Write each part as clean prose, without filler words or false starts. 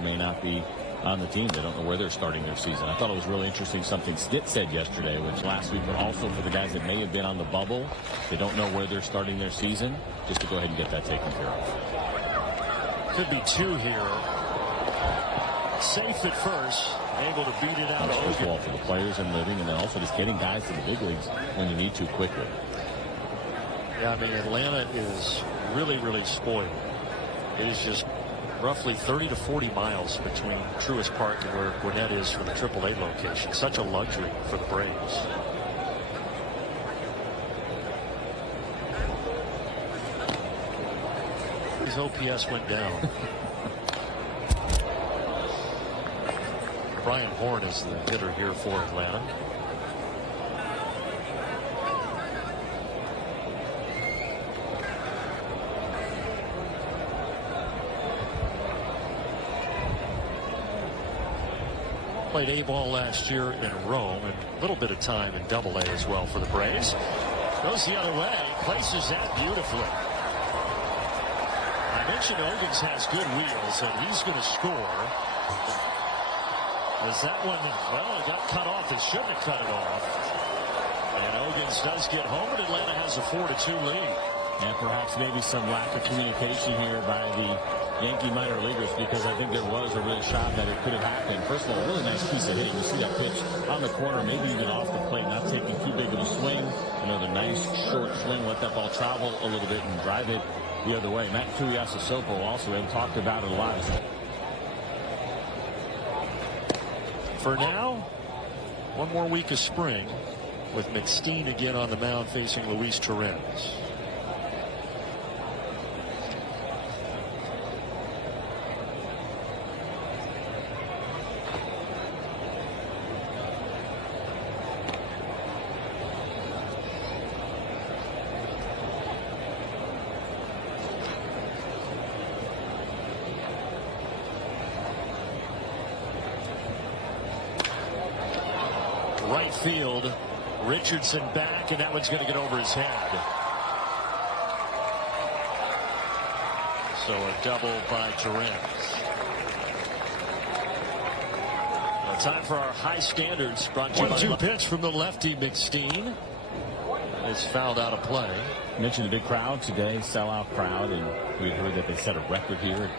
or may not be on the team. They don't know where they're starting their season. I thought it was really interesting something Stitt said yesterday, which last week, but also for the guys that may have been on the bubble. They don't know where they're starting their season, just to go ahead and get that taken care of. Could be two here. Safe at first, able to beat it out. Well, for the players and living, and then also just getting guys to the big leagues when you need to quickly. Yeah, I mean, Atlanta is really, really spoiled. It is just roughly 30 to 40 miles between Truist Park and where Gwinnett is for the AAA location. Such a luxury for the Braves. His OPS went down. Brian Horn is the hitter here for Atlanta. Played A-ball last year in Rome and a little bit of time in Double-A as well for the Braves. Goes the other way, places that beautifully. I mentioned Ogans has good wheels and he's going to score. As that one, well, it got cut off. It shouldn't have cut it off. And Ogans does get home, but Atlanta has a 4-2 lead. And perhaps maybe some lack of communication here by the Yankee minor leaguers, because I think there was a real shot that it could have happened. First of all, a really nice piece of hitting. You see that pitch on the corner, maybe even off the plate, not taking too big of a swing. Another nice short swing, let that ball travel a little bit and drive it the other way. Matt Tuiasosopo also had talked about it a lot. For now, one more week of spring with McSteen again on the mound facing Luis Torrens. Right field, Richardson back, and that one's going to get over his head. So a double by Torrens. Time for our high standards. Brought to you by 1-2 pitch from the lefty. McSteen is fouled out of play. Mentioned the big crowd today, sellout crowd, and we heard that they set a record here at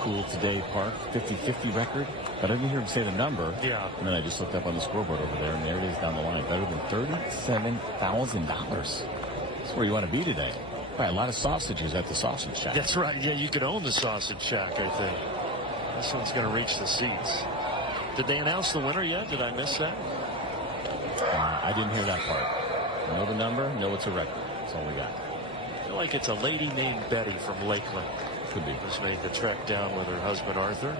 Cool Today Park, 50-50 record. But I didn't hear him say the number. Yeah. And then I just looked up on the scoreboard over there, and there it is down the line. Better than $37,000. That's where you want to be today. Right, a lot of sausages at the sausage shack. That's right. Yeah, you could own the sausage shack, I think. This one's going to reach the seats. Did they announce the winner yet? Did I miss that? I didn't hear that part. Know the number, know it's a record. That's all we got. I feel like it's a lady named Betty from Lakeland. Could be. Just made the trek down with her husband Arthur.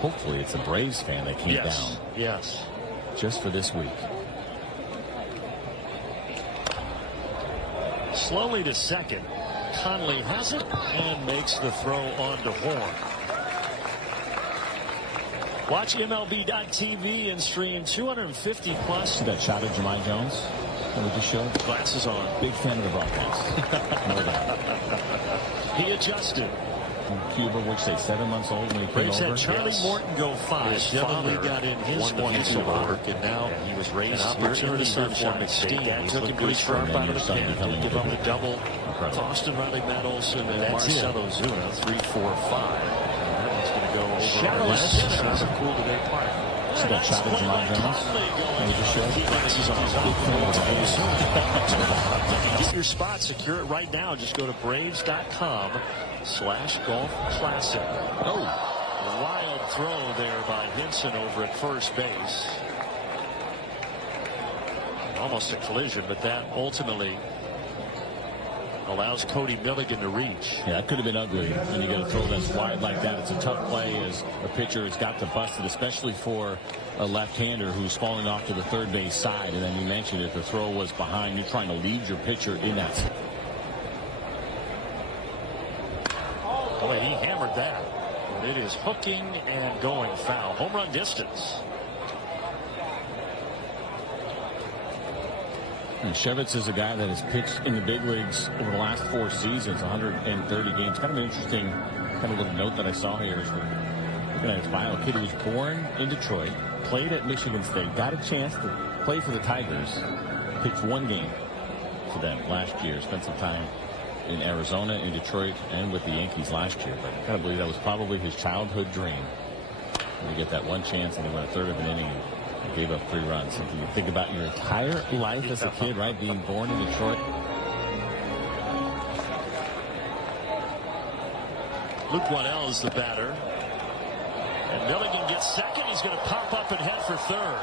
Hopefully it's a Braves fan that came down. Yes. Just for this week. Slowly to second. Conley has it and makes the throw on to Horn. Watch MLB.TV and stream 250 plus. See that shot of Jemai Jones that we just showed? Glasses on. Big fan of the broadcast. No doubt. He adjusted. Cuba, which say 7 months old when he came Braves over. had Charlie Morton go 5. His father got in his 20 work, and now he was raised an opportunity here for McSteen. Took him pretty sharp out of the pen. Didn't give up a double. Tossed him Riley Matt Olson and Marcelo Zuna. 3, 4, 5. That one's going to go over Shadow left center of Cool Today Park. See that shot of Jemai Jones? And he just showed. Get your spot, secure it right now. Just go to Braves.com/golf-classic. Oh, wild throw there by Hinson over at first base. Almost a collision, but that ultimately allows Cody Milligan to reach. Yeah, that could have been ugly when you get a throw that's wide like that. It's a tough play as a pitcher has got to bust it, especially for a left-hander who's falling off to the third base side. And then you mentioned if the throw was behind, you're trying to lead your pitcher in that. Boy, he hammered that. But it is hooking and going foul. Home run distance. Shevitz is a guy that has pitched in the big leagues over the last 4 seasons, 130 games. Kind of an interesting kind of little note that I saw here is looking at his bio. A kid who was born in Detroit, played at Michigan State, got a chance to play for the Tigers, pitched 1 game for them last year, spent some time in Arizona, in Detroit, and with the Yankees last year. But I kind of believe that was probably his childhood dream. And you get that 1 chance, and he went a third of an inning and gave up 3 runs. Something you think about your entire life as a kid, right? Being born in Detroit. Luke Waddell is the batter. And Milligan gets second. He's going to pop up and head for third.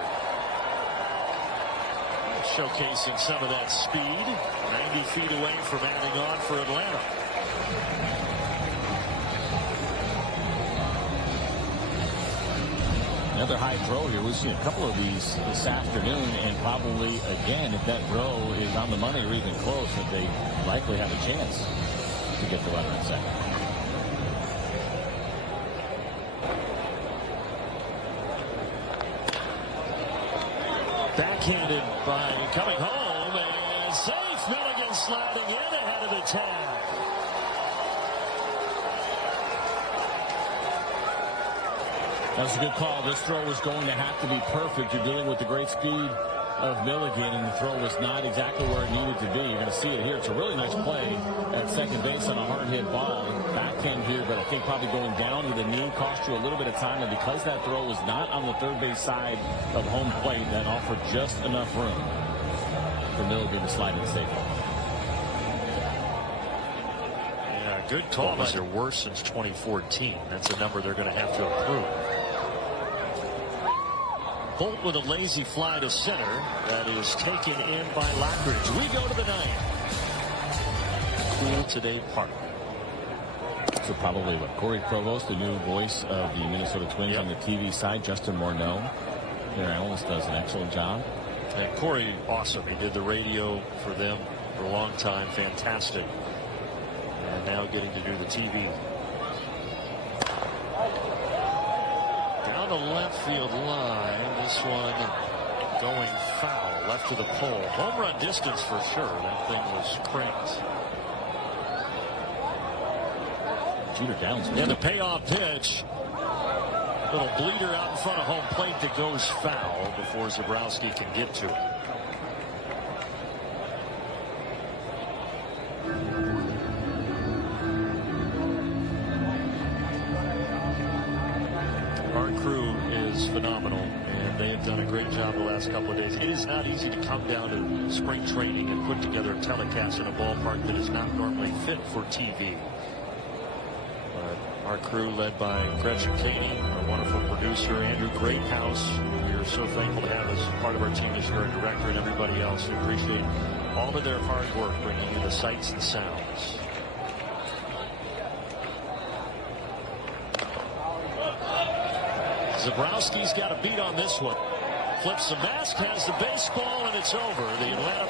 Showcasing some of that speed. 90 feet away from adding on for Atlanta. Another high throw here. We've seen a couple of these this afternoon, and probably again, if that throw is on the money or even close, that they likely have a chance to get the runner in second. Backhanded by coming home and safe. Milligan sliding in ahead of the tag. That's a good call. This throw was going to have to be perfect. You're dealing with the great speed of Milligan, and the throw was not exactly where it needed to be. You're going to see it here. It's a really nice play at second base on a hard hit ball. Backhand here, but I think probably going down with the knee cost you a little bit of time. And because that throw was not on the third base side of home plate, that offered just enough room for Milligan to slide in safely. Yeah, good call. They're worse since 2014. That's a number they're going to have to improve. Holt with a lazy fly to center. That is taken in by Lockridge. We go to the 9th. Cool today Park. So probably what, Corey Provost, the new voice of the Minnesota Twins on the TV side. Justin Morneau, their analyst, does an excellent job. And Corey, awesome. He did the radio for them for a long time. Fantastic. And now getting to do the TV. Down the left field line. This one going foul. Left to the pole. Home run distance for sure. That thing was cranked. Jeter Downs. And the payoff pitch. Little bleeder out in front of home plate that goes foul before Zabrowski can get to it. Our crew is phenomenal, and they have done a great job the last couple of days. It is not easy to come down to spring training and put together a telecast in a ballpark that is not normally fit for TV. Our crew, led by Gretchen Caney, our wonderful producer, Andrew Greathouse, we are so thankful to have as part of our team this year, our director and everybody else. We appreciate all of their hard work bringing you the sights and sounds. Zabrowski's got a beat on this one. Flips the mask, has the baseball, and it's over. The Atlanta